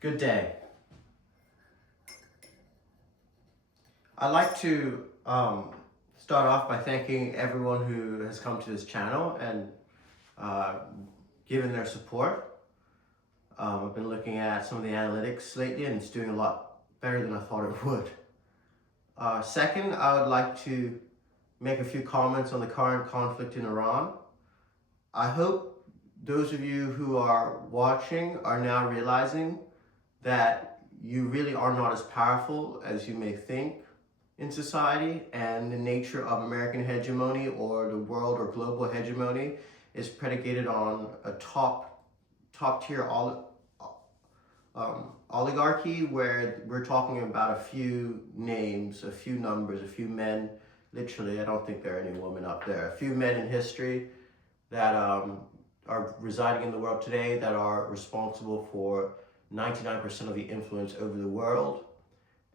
Good day. I'd like to start off by thanking everyone who has come to this channel and given their support. I've been looking at some of the analytics lately and it's doing a lot better than I thought it would. Second, I would like to make a few comments on the current conflict in Iran. I hope those of you who are watching are now realizing that you really are not as powerful as you may think in society, and the nature of American hegemony or the world or global hegemony is predicated on a top tier oligarchy where we're talking about a few names, a few numbers, a few men. Literally, I don't think there are any women up there. A few men in history that are residing in the world today that are responsible for 99% of the influence over the world.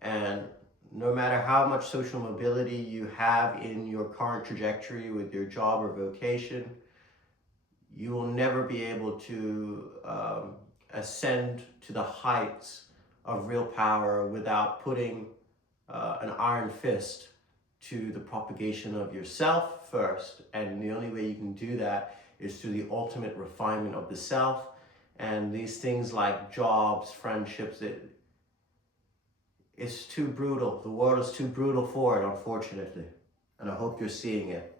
And no matter how much social mobility you have in your current trajectory with your job or vocation, you will never be able to ascend to the heights of real power without putting an iron fist to the propagation of yourself first. And the only way you can do that is through the ultimate refinement of the self. And these things like jobs, friendships, it's too brutal. The world is too brutal for it, unfortunately. And I hope you're seeing it.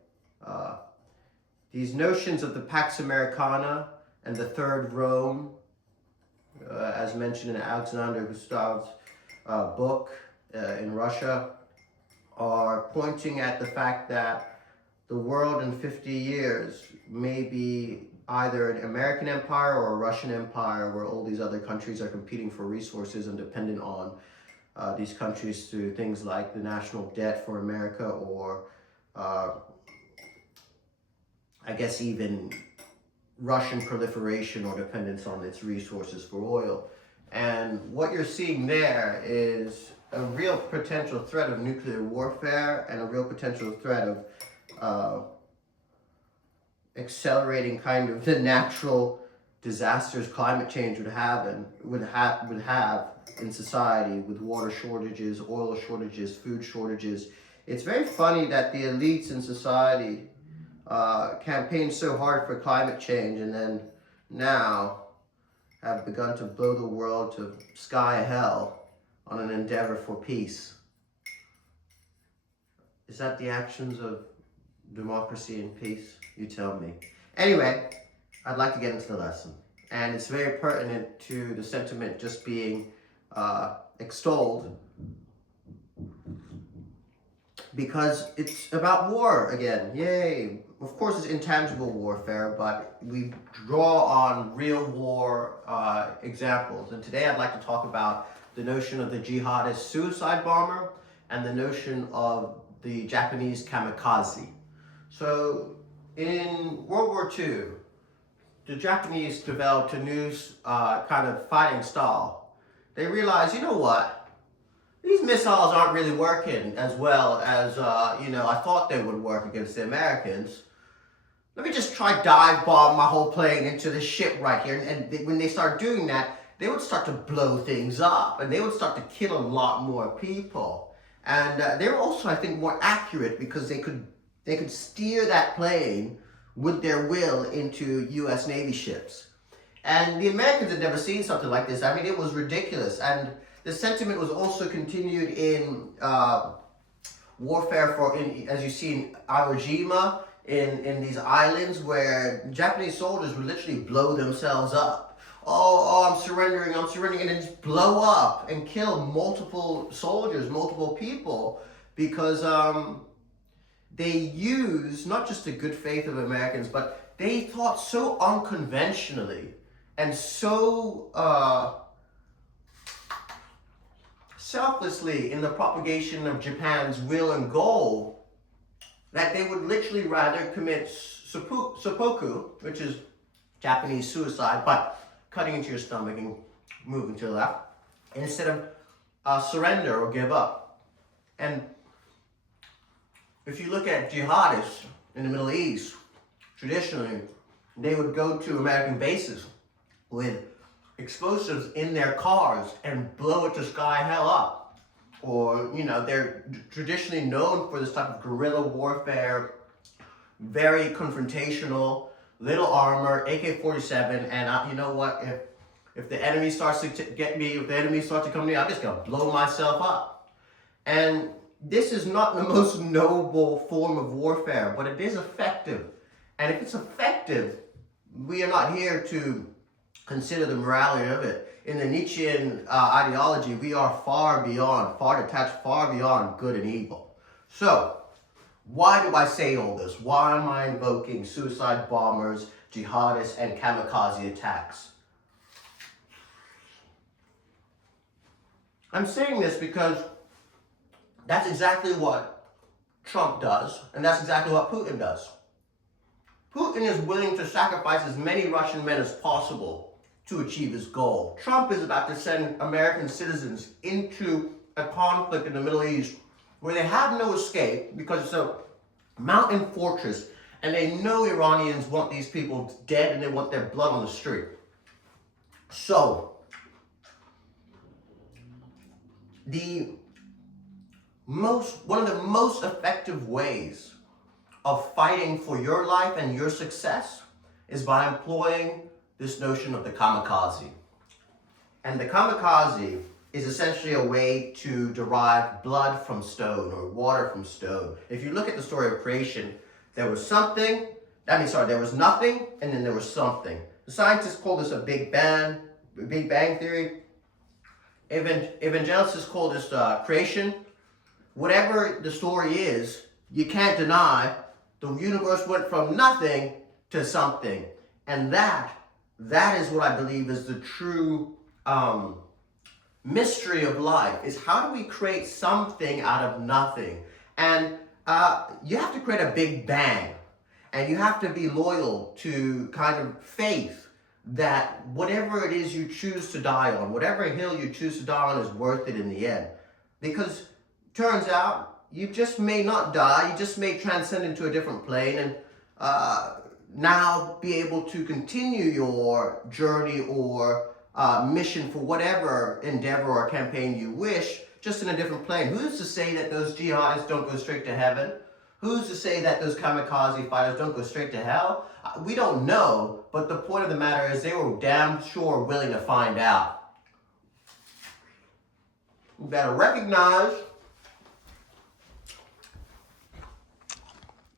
These notions of the Pax Americana and the Third Rome, as mentioned in Alexander Gustav's book in Russia, are pointing at the fact that the world in 50 years may be either an American empire or a Russian empire where all these other countries are competing for resources and dependent on these countries through things like the national debt for America or I guess even Russian proliferation or dependence on its resources for oil. And what you're seeing there is a real potential threat of nuclear warfare and a real potential threat of accelerating kind of the natural disasters climate change would have in society, with water shortages, oil shortages, food shortages. It's very funny that the elites in society campaign so hard for climate change and then now have begun to blow the world to sky hell on an endeavor for peace. Is that the actions of democracy and peace? You tell me. Anyway, I'd like to get into the lesson. And it's very pertinent to the sentiment just being extolled, because it's about war again. Yay! Of course, it's intangible warfare, but we draw on real war examples. And today I'd like to talk about the notion of the jihadist suicide bomber and the notion of the Japanese kamikaze. So in World War II, the Japanese developed a new kind of fighting style. They realized, you know what? These missiles aren't really working as well as, I thought they would work against the Americans. Let me just try dive bomb my whole plane into the ship right here. And when they start doing that, they would start to blow things up and they would start to kill a lot more people. And they were also, I think, more accurate because they could steer that plane with their will into U.S. Navy ships. And the Americans had never seen something like this. I mean, it was ridiculous. And the sentiment was also continued in warfare as you see in Iwo Jima, in these islands where Japanese soldiers would literally blow themselves up. Oh, I'm surrendering, and then just blow up and kill multiple soldiers, multiple people, because they used not just the good faith of Americans, but they thought so unconventionally and so selflessly in the propagation of Japan's will and goal that they would literally rather commit seppuku, which is Japanese suicide, but cutting into your stomach and moving to the left, instead of surrender or give up. And if you look at jihadists in the Middle East, traditionally, they would go to American bases with explosives in their cars and blow it to sky hell up. Or, you know, they're traditionally known for this type of guerrilla warfare, very confrontational, little armor, AK-47, and you know what? If the enemy starts to get me, if the enemy starts to come to me, I'm just gonna blow myself up. And this is not the most noble form of warfare, but it is effective. And if it's effective, we are not here to consider the morality of it. In the Nietzschean ideology, we are far detached, far beyond good and evil. So, why do I say all this? Why am I invoking suicide bombers, jihadists, and kamikaze attacks? I'm saying this because that's exactly what Trump does, and that's exactly what Putin does. Putin is willing to sacrifice as many Russian men as possible to achieve his goal. Trump is about to send American citizens into a conflict in the Middle East where they have no escape because it's a mountain fortress and they know Iranians want these people dead and they want their blood on the street. So, one of the most effective ways of fighting for your life and your success is by employing this notion of the kamikaze. And the kamikaze is essentially a way to derive blood from stone or water from stone. If you look at the story of creation, there was nothing, and then there was something. The scientists call this a Big Bang theory. Evangelists call this creation. Whatever the story is, you can't deny the universe went from nothing to something. And that is what I believe is the true mystery of life, is how do we create something out of nothing? And you have to create a big bang. And you have to be loyal to kind of faith that whatever it is you choose to die on, whatever hill you choose to die on is worth it in the end. Because turns out you just may not die, you just may transcend into a different plane and now be able to continue your journey or mission for whatever endeavor or campaign you wish, just in a different plane. Who's to say that those jihadists don't go straight to heaven? Who's to say that those kamikaze fighters don't go straight to hell? We don't know, but the point of the matter is they were damn sure willing to find out. We better recognize